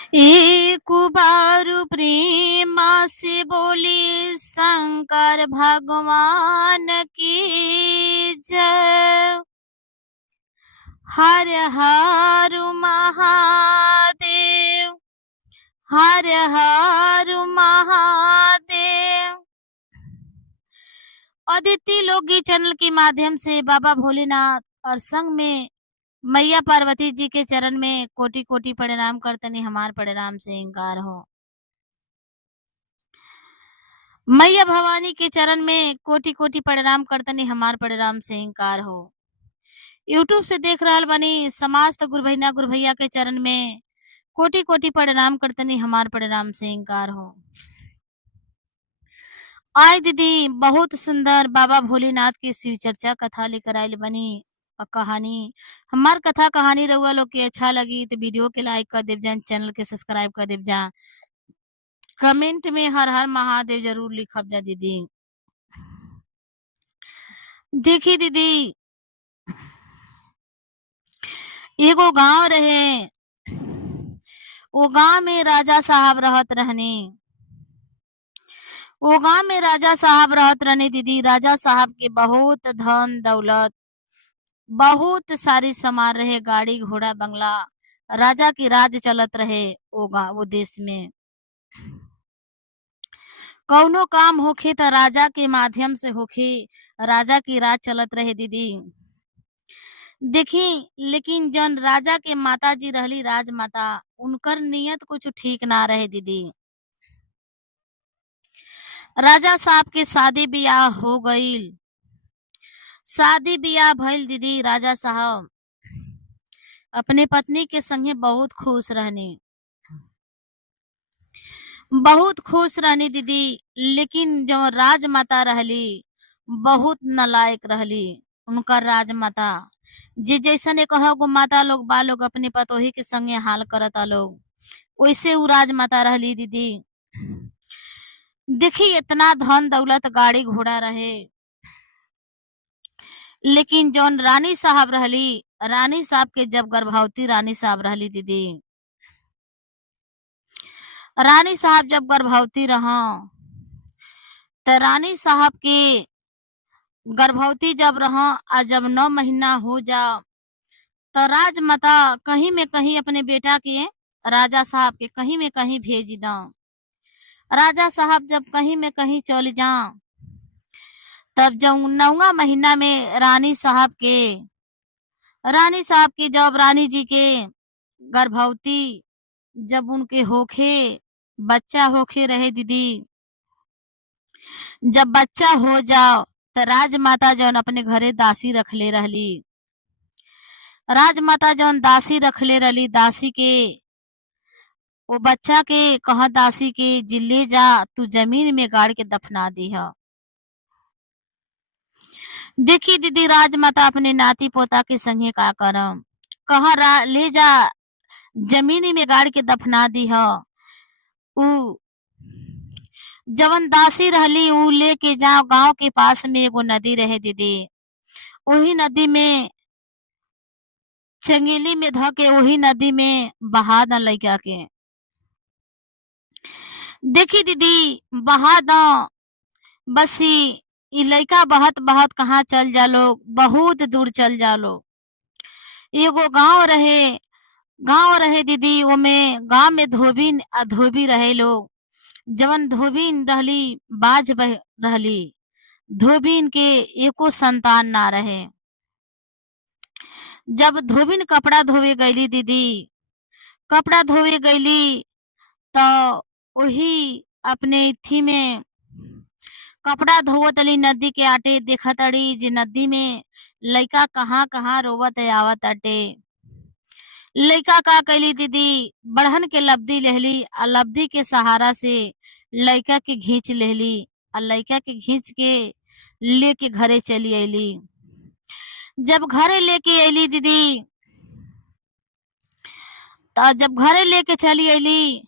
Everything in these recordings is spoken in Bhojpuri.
एक बार प्रेम से बोली शंकर भगवान की जय। हर हर महादेव, हर हर महादेव। अदिति लोकगीत चैनल के माध्यम से बाबा भोलेनाथ और संग में मैया पार्वती जी के चरण में कोटि कोटि प्रणाम करतनी, हमार प्रणाम से इंकार हो। मैया भवानी के चरण में कोटि कोटि प्रणाम करतनी, हमार प्रणाम से इंकार हो। यूट्यूब से देख रहल बानी समस्त गुरु बहिना गुरु भैया के चरण में कोटि कोटि प्रणाम करतनी, हमार प्रणाम से इंकार हो। आज दीदी बहुत सुंदर बाबा भोलेनाथ की शिव चर्चा कथा लेकर आयल बनी और कहानी। हमार कथा कहानी रउआ लोग के अच्छा लगी तो वीडियो के लाइक कर देव जा, चैनल के सब्सक्राइब कर देव जा, कमेंट में हर हर महादेव जरूर लिखब जा दीदी। देखी दीदी, एगो गांव रहे, वो गांव में राजा साहब रहत रहने। वो गांव में राजा साहब रहत रहने दीदी। राजा साहब के बहुत धन दौलत, बहुत सारी सामान रहे, गाड़ी घोड़ा बंगला। राजा की राज चलत रहे वो देश में। कौनो काम होखे तो राजा के माध्यम से होखे, राजा की राज चलत रहे दीदी। देखी, लेकिन जन राजा के माता जी रहली राजमाता, उनकर नियत कुछ ठीक ना रहे दीदी। राजा साहब के शादी ब्याह हो गईल। शादी ब्याह भइल दीदी। राजा साहब अपने पत्नी के संगे बहुत खुश रहने, बहुत खुश रहनी दीदी। लेकिन जो राजमाता रहली बहुत नालायक रहली। उनकर राजमाता जे जैसने कहो गो माता लोग बा लोग अपने पतोही के संगे हाल करता लोग, वैसे उ राजमाता रहली दीदी। देखी, इतना धन दौलत गाड़ी घोड़ा रहे, लेकिन जौन रानी साहब रहली, रानी साहब के जब गर्भवती रानी साहब रहली दीदी, रानी साहब जब गर्भवती रहा तो रानी साहब के गर्भवती जब रहा आ जब 9 महीना हो जा तो राजमाता कहीं में कहीं अपने बेटा के, राजा साहब के कहीं में कहीं भेज दा। राजा साहब जब कहीं में कहीं चल जा, तब जब 9वां महीना में रानी साहब के जब रानी जी के गर्भवती जब उनके होखे, बच्चा होखे रहे दीदी। जब बच्चा हो जाओ तो राजमाता जौन अपने घरे दासी रखले रहली, राजमाता जौन दासी रखले रहली, दासी के वो बच्चा के कहा दासी के जिले जा तू जमीन में गाड़ के दफना दी है। देखी दीदी, राजमाता अपने नाती पोता के संगे का करम, कहा ले जा जमीन में गाड़ के दफना दी है। उ जवन दासी रहली उ लेके जाओ, गांव के पास में एगो नदी रहे दीदी। वही नदी में चंगेली में ध के वही नदी में बहा द लइका के। देखी दीदी, बहा द, बस ई लइका बहत बहत कहाँ चल जा लोग, बहुत दूर चल जा लोग। एगो गांव रहे दीदी। ओमे गांव में धोबिन आ धोबी रहे लोग। जवन धोबिन रहली बाज रहली, धोबिन के एको संतान ना रहे। जब धोबिन कपड़ा धोवे गईली दीदी, कपड़ा धोवे गईली तो वही अपने थी में कपड़ा धोवत अली, नदी के आटे देखत अड़ी जे नदी में लइका कहाँ कहाँ रोवत आवत अटे। लइका का कैली दीदी, बढ़न के लब्दी लेहली आ लब्दी के सहारा से लइका के घींच लेहली आ लइका के घींच के लेके घरे चली अली। जब घरे लेके अली दीदी, तो जब घरे लेके चली अली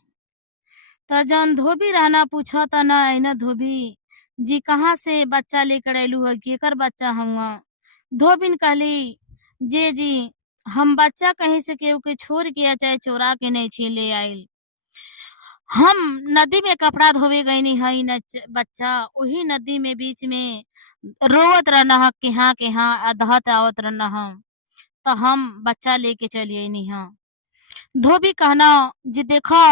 तो जौन धोबी रहना पूछा था ना, ना धोबी जी कहाँ से बच्चा लेकर अयलू है, केकर बच्चा हुआ। धोबिन कहली जे जी हम बच्चा कहीं से केहू के छोड़ के या चाहे चोरा के नहीं छीन ले आइल, हम नदी में कपड़ा धोवे गईनी हई बच्चा वही नदी में बीच में रोवत रहना के हाँ अधहत आवत रहना तो हम बच्चा लेके चलिए नहीं हाँ धोबी कहना जे देखो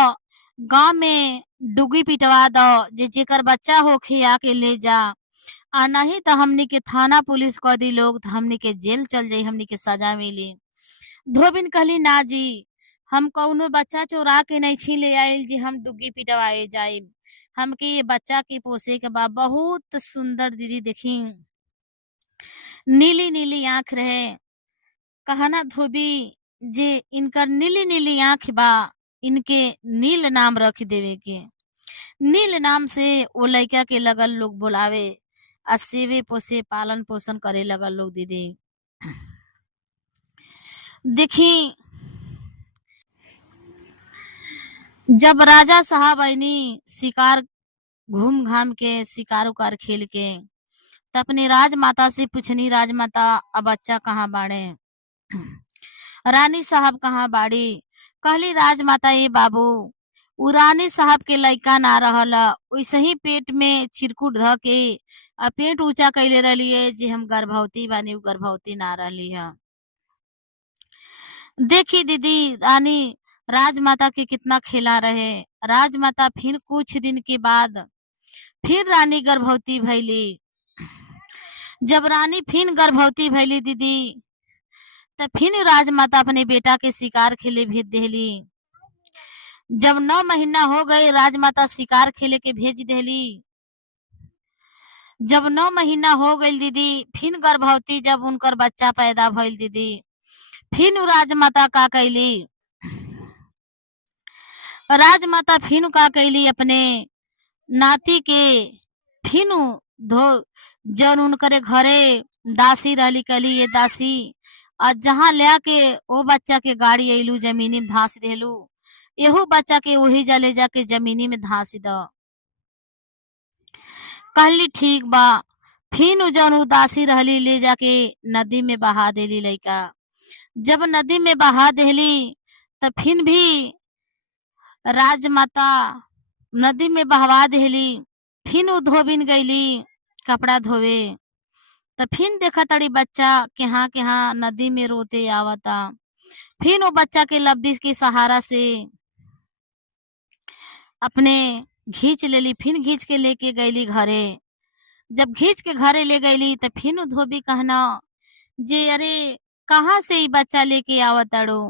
गांव में डुगी पिटवा दो जे जेकर बच्चा होखे आके ले जा आ नहीं तो हमनी के थाना पुलिस कह दी लोग तो हमनी के जेल चल जाई हमनी के सजा मिली। धोबिन कहली ना जी हम कौनो बच्चा चोरा के नहीं छीन ले आइल जी हम डुग्गी पिटवाए जाए हमके ये बच्चा के पोसे के बा बहुत सुंदर दीदी देखी नीली नीली आंख रहे कहना धोबी जे इनकर नीली नीली आंख बा इनके नील नाम रख देवे के नील नाम से वो लड़का के लगल लोग बुलावे आ सेवे पोसे पालन पोषण करे लगल लोग दीदी। देखी जब राजा साहब आईनी शिकार घूम घाम के शिकार उकार खेल के त अपनी राजमाता से पूछनी राजमाता अब बच्चा कहाँ बाड़े रानी साहब कहाँ बाड़ी कहली राजमाता ये बाबू उ रानी साहब के लइका ना रहल वैसे ही पेट में चिरकुट ध के आ पेट ऊंचा कैले रहिए जे हम गर्भवती बानी उ गर्भवती ना रहली है। देखी दीदी रानी राजमाता के कितना खेला रहे राजमाता फिर कुछ दिन के बाद फिर रानी गर्भवती भैली जब रानी फिर गर्भवती भैली दीदी तो फिर राजमाता अपने बेटा के शिकार खेले भेज देली जब 9 महीना हो गए राजमाता शिकार खेले के भेज देली जब 9 महीना हो गई दीदी फिर गर्भवती जब उनकर बच्चा पैदा भइल दीदी फिर राजमाता का कैली राजमाता फिर का कैली अपने नाती के फिर धो जन उनकरे घरे दासी रहली कली ये दासी और जहाँ ले के वो बच्चा के गाड़ी अइलू जमीनी में धास देलू एहू बच्चा के वही जले जाके जमीनी में धास द कहली ठीक बा फिर जन उदासी रहली ले जाके नदी में बहा देली लइका जब नदी में बहा देली तो फिर भी राजमाता नदी में बहवा देली फिर धोबिन गईली कपड़ा धोवे तो फिर देखा तड़ी बच्चा के हाँ नदी में रोते आवता फिर वो बच्चा के लब्दी के सहारा से अपने घींच लेली फिर घींच के लेके गईली घरे जब घींच के घरे ले गईली तो फिर धोबी कहना जे अरे कहाँ से बच्चा लेके आवतड़ो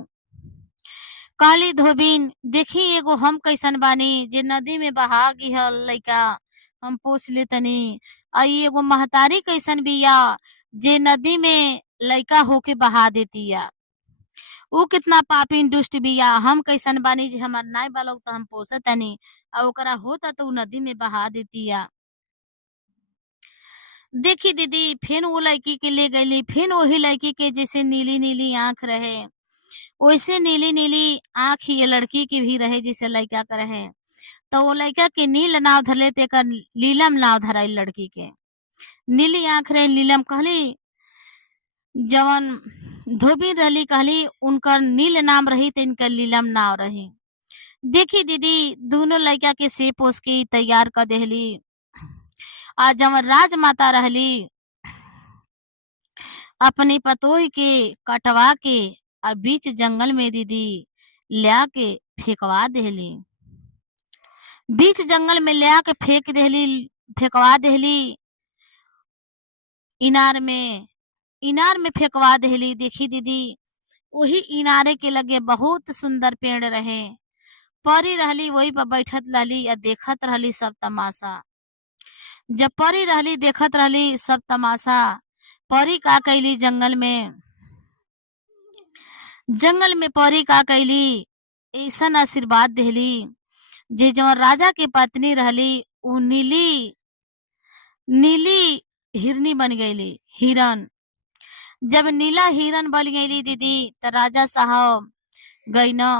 कहली धोबिन देखी एगो हम कैसन बानी जे नदी में बहा गिहल लइका हम पोस ले तनी आई एगो महतारी कैसन बिया जे नदी में लइका होके बहा देतिया उ कितना पापी दुष्ट बिया हम कैसन बानी जे हमार नाय बालक तो हम पोसे तनी आ ओकरा होता तो नदी में बहा देतिया। देखी दीदी फिर वो लड़की के ले गईली फिर वही लड़की के जैसे नीली नीली आंख रहे वैसे नीली नीली आंख ये लड़की की भी रहे जैसे लड़का का रहे तो वो लड़का के नील नाव धरले तेकर नीलम नाव धराई लड़की के नीली आंख रहे नीलम कहली जवन धोबी रहली कहली उनकर नील नाम रही तो इनकर नीलम नाव रही। देखी दीदी दोनों लड़का के से पोस के तैयार कर देली आज जवन राजमाता रहली अपनी पतोही के कटवा के आ बीच जंगल में दीदी लिया के फेंकवा देली बीच जंगल में लिया के फेंकवा देली इनार में फेंकवा देली। देखी दीदी वही इनारे के लगे बहुत सुंदर पेड़ रहे परी रहली वही पर बैठत रहली या देखत रहली सब तमाशा जब परी रहली देखत रहली सब तमाशा परी का कैली जंगल में परी का कैली ऐसन आशीर्वाद देली जे जवन राजा के पत्नी रहली उ नीली हिरनी बन गईली हिरन जब नीला हिरन बन गईली दीदी तो राजा साहब गई न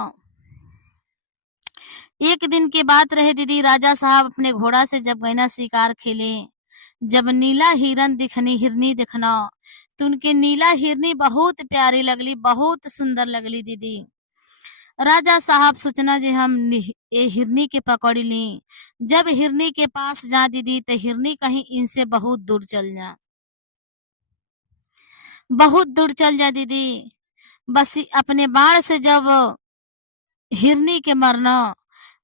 एक दिन की बात रहे दीदी राजा साहब अपने घोड़ा से जब गईना शिकार खेले जब नीला हिरनी दिखना तो उनके नीला हिरनी बहुत प्यारी लगली बहुत सुंदर लगली दीदी। राजा साहब सोचना जे हम ए हिरनी के पकड़ ली। जब हिरनी के पास जा दीदी तो हिरनी कहीं इनसे बहुत दूर चल जा, बहुत दूर चल जा दीदी। बस अपने बाण से जब हिरनी के मरना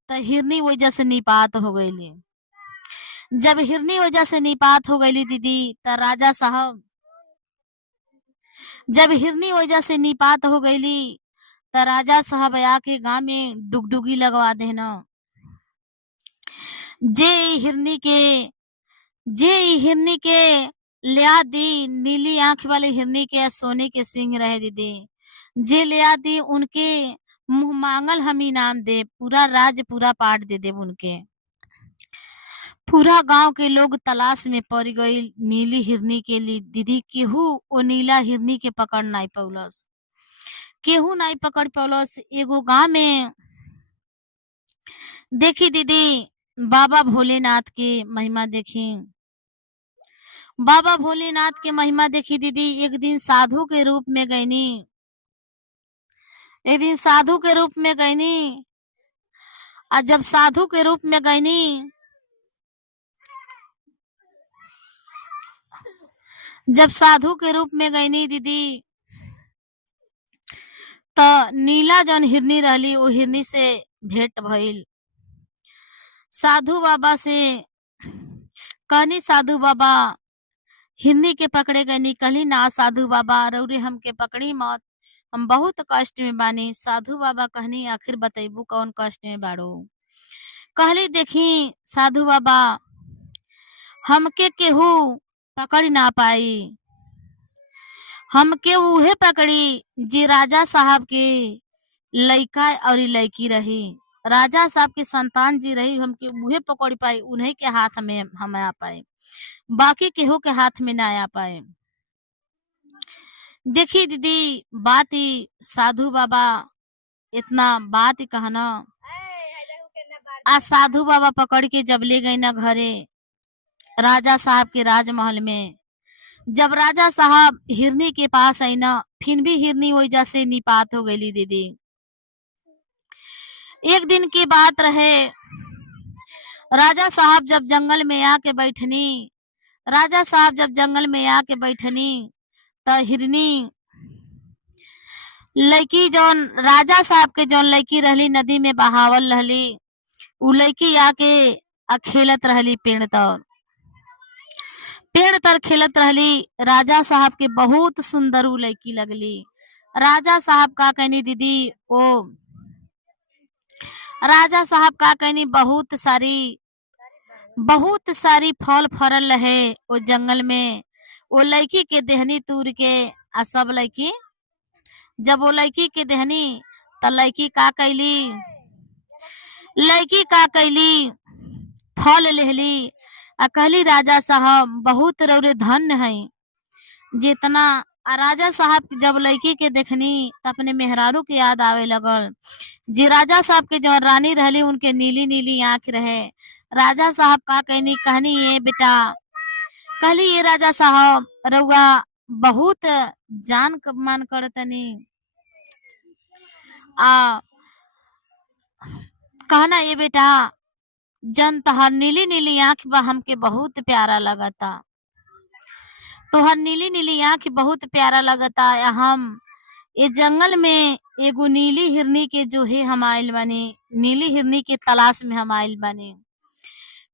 तो हिरनी वजह से निपात हो गईली। जब हिरनी वजह से निपात हो गईली दीदी तो राजा साहब, जब हिरनी वजह से निपात हो गईली तो राजा साहब आके गांव में डुगडुगी लगवा देना। जे ई हिरनी के, जे ई हिरनी के लिया दी, नीली आंख वाले हिरनी के सोने के सिंह रहे दीदी, जे लिया दी उनके मुंह मांगल हम इनाम दे, पूरा राज पूरा पाट दे देव उनके। पूरा गांव के लोग तलाश में पड़ गई नीली हिरनी के लिए दीदी। केहू ओ नीला हिरनी के पकड़ नहीं पौलस, केहू नहीं पकड़ पौलस। एगो गांव में देखी दीदी बाबा भोलेनाथ की महिमा देखी, बाबा भोलेनाथ के महिमा देखी दीदी। एक दिन साधु के रूप में गईनी, एक दिन साधु के रूप में गईनी। और जब साधु के रूप में गईनी, जब साधु के रूप में गईनी दीदी तो नीला जन हिरनी रहली वो हिरनी से भेंट भइल। साधु बाबा से कहनी, साधु बाबा हिरनी के पकड़े गईनी। कहली ना साधु बाबा रौरी हमके पकड़ी मत, हम बहुत कष्ट में बानी। साधु बाबा कहनी आखिर बतैबू कौन कष्ट में बाड़ो। कहली देखी साधु बाबा, हमके केहू पकड़ ना पाई, हमके उहे पकड़ी जे राजा साहब के लइका और लड़की रही, राजा साहब के संतान जी रही, हमके उहे पकड़ पाई, उन्हीं के हाथ में हम आ पाए, बाकी केहू के हाथ में ना आ पाए। देखी दीदी बात ही साधु बाबा इतना बात ही कहना। आ साधु बाबा पकड़ के जब ले गई ना घरे राजा साहब के राजमहल में, जब राजा साहब हिरनी के पास आई ना, फिर भी हिरनी वजह से निपात हो गई दीदी। एक दिन की बात रहे, राजा साहब जब जंगल में आके बैठनी, राजा साहब जब जंगल में आके बैठनी तो हिरनी लड़की जौन राजा साहब के जौन लड़की रहली नदी में बहावल रहली, उ लड़की आके खेलत रहली पेड़ तर, पेड़ तर खेलत रहली। राजा साहब के बहुत सुंदर उ लड़की लगली। राजा साहब का कहनी दीदी, ओ राजा साहब का कहनी बहुत सारी फल फरल रहे वो जंगल में। वो लड़की के देहनी तूर के आ सब लड़की, जब वो लड़की के देहनी तो लड़की का कैली, लड़की का कैली फल लेहली आ कहली राजा साहब बहुत रौरे धन्य है जितना। आ राजा साहब जब लड़की के देखनी तो अपने मेहरारू के याद आवे लगल, जे राजा साहब के जो रानी रहली उनके नीली नीली आंख रहे। राजा साहब का कहनी ये बेटा, कहली ये राजा साहब रउआ बहुत जान मान करतनी, आ कहना ये बेटा जन तोहर नीली नीली आंख बा हमके बहुत प्यारा लगता, तोहर नीली नीली आंख बहुत प्यारा लगता। हम ये जंगल में एगो नीली हिरनी के जो है हम आइल बानी, नीली हिरनी के तलाश में हम आइल बानी।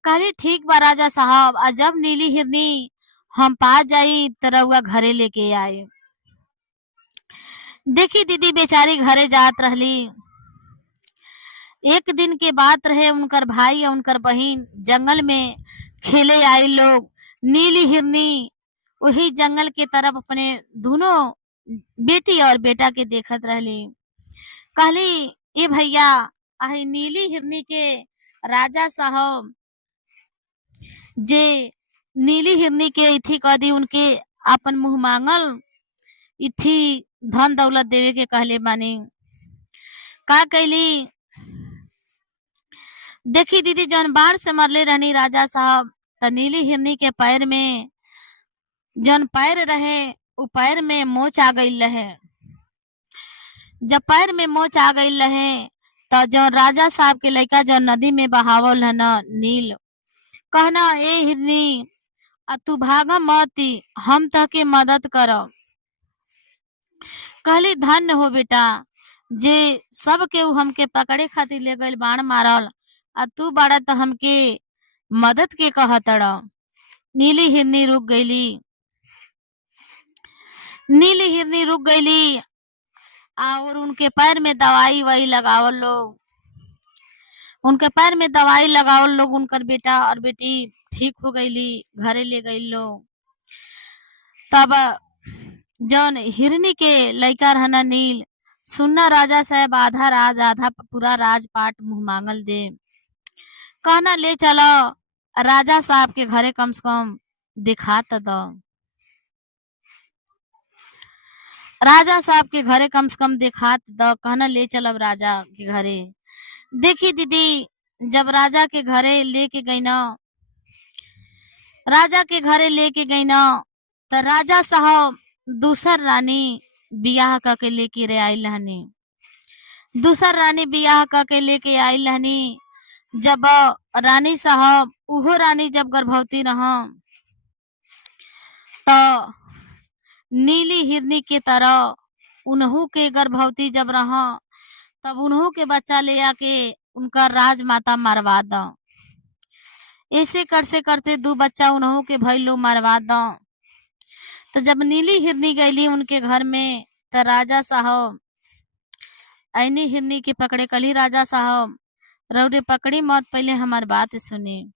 कहली ठीक बा राजा साहब, आ जब नीली हिरनी हम पा जाई तो रउआ घरे लेके आए। देखी दीदी बेचारी घरे जात रहली। एक दिन के बात रहे, उनकर भाई और उनकर बहन जंगल में खेले आए लोग। नीली हिरनी वही जंगल के तरफ अपने दोनों बेटी और बेटा के देखत रहली। कहली ए भैया, आई नीली हिरनी के राजा साहब जे नीली हिरनी के इथी कह दी, उनके अपन मुंह मांगल इथी धन दौलत देवे के कहले बानी। का कैली देखी दीदी जौन बाण से मरले रहनी राजा साहब, तो नीली हिरनी के पैर में जौन पैर रहे उ पैर में मोच आ गई रहे। जब पैर में मोच आ गई रहे तो जो राजा साहब के लड़का जो नदी में बहावल है न नील, कहना ए हिरनी तू भागा मत, हम तके मदद करब। कहली धन्य हो बेटा, जे सब के हमके पकड़े खातिर ले गइल बाण मारल, तू बड़ा तो हमके मदद के कहतड़। नीली हिरनी रुक गईली। नीली हिरनी रुक गईली और उनके पैर में दवाई वही लगावल लोग। उनके पैर में दवाई लगावल लोग। उनकर बेटा और बेटी ठीक हो गईली, घरे ले गई लोग। तब जौन हिरनी के लइका रहना नील, सुनना राजा साहब आधा राज आधा पूरा राजपाट मुंह मांगल दे। कहना ले चलो राजा साहब के घरे कम से कम दिखा तो दो। राजा साहब के घरे कम से कम दिखा तो दो। कहना ले चलब राजा के घरे। देखी दीदी, जब राजा के घरे लेके गई ना, राजा के घरे लेके गई ना, तो राजा साहब दूसर रानी बियाह करके लेके रे आई रहनी। दूसर रानी बियाह करके लेके आई रहनी। जब रानी साहब उहो रानी जब गर्भवती रहा, तो नीली हिरनी के तरह उन्हों के गर्भवती जब रहा, तब उन्हों के बच्चा ले आके उनका राजमाता मरवा दो। ऐसे करते दो बच्चा उन्हों के भैलो मरवा दो। तो जब नीली हिरनी गईली उनके घर में, तो राजा साहब ऐनी हिरनी के पकड़े। कली राजा साहब रौरे पकड़ी मत, पहले हमार बात सुनी।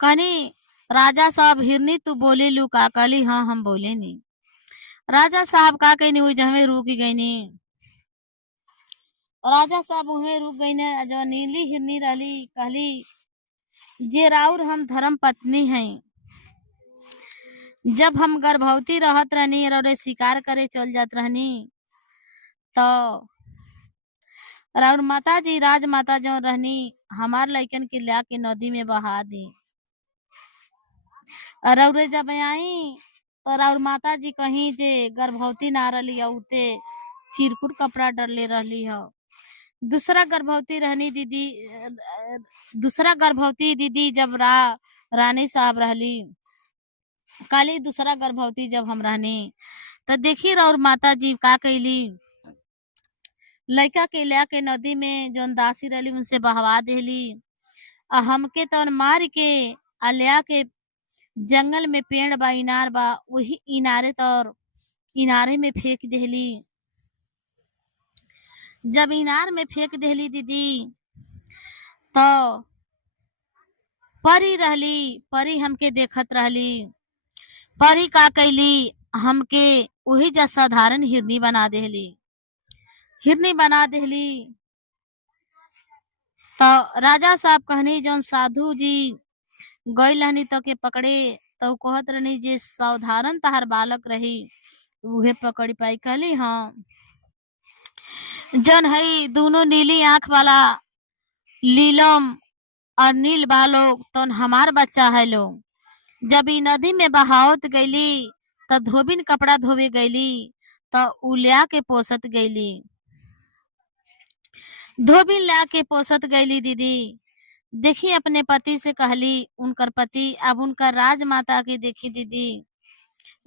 कनी राजा साहब हिरनी तू बोले लू का? कली हाँ हम बोले नी। राजा साहब का कहनी हुई जहमे रुक गई नी। राजा साहब उहे रुक गई ने। जो नीली हिरनी रहली कहली जे राउर हम धर्म पत्नी हैं। जब हम गर्भवती रहत रहनी और शिकार करे चल जात रहनी, तो राउर माता जी राजमाता जो रहनी हमार लइकन के ला के नदी में बहा दी। रौरे जब आई तो राउर माता जी कहीं जे गर्भवती ना रही उते चिरकुट कपड़ा डरले रहली हो। दूसरा गर्भवती रहनी दीदी, दूसरा गर्भवती दीदी जब रानी साहब रहली, काली दूसरा गर्भवती जब हम रहनी, तो देखी राउर माता जी का कैली, लड़का के लिया के नदी में जौन दासी रहली उनसे बहवा देली। हमके तो मार के लिया के जंगल में पेड़ बा इनार बा, वही इनारे तर इनारे में फेंक देली। जब इनार में फेंक देली दीदी, तो परी रहली, परी हमके देखत रहली। परी का कैली, हमके वही जा साधारण हिरनी बना देली। हिरनी बना देली। तो राजा साहब कहनी जौन साधु जी गई रहनी तो के पकड़े, तो कहत रहनी जे साधारण तहार बालक रही उहे पकड़ी पाई। कहली हाँ, जन है दोनों नीली आंख वाला लीलम और नील बालोग तो हमार बच्चा है लोग। जब ई नदी में बहावत गईली तो धोबिन कपड़ा धोवे गईली, तो उलिया के पोसत गईली। धोबिन ला के पोसत गईली दीदी। देखी अपने पति से कहली, उनकर पति अब उनकर राजमाता के देखी दीदी,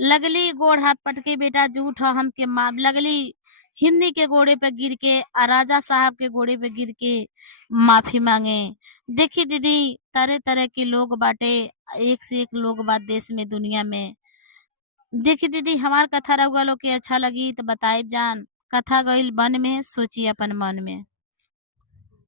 लगली गोड़ हाथ पटके बेटा झूठ हमके माफ। लगली हिरनी के गोड़े पे गिर के और राजा साहब के गोड़े पे गिर के माफी मांगे। देखी दीदी तरह तरह के लोग बाटे, एक से एक लोग बात देश में दुनिया में। देखी दीदी हमार कथा रउआ लोग के अच्छा लगी तो बताइब जान। कथा गईल बन में, सोची अपन मन में।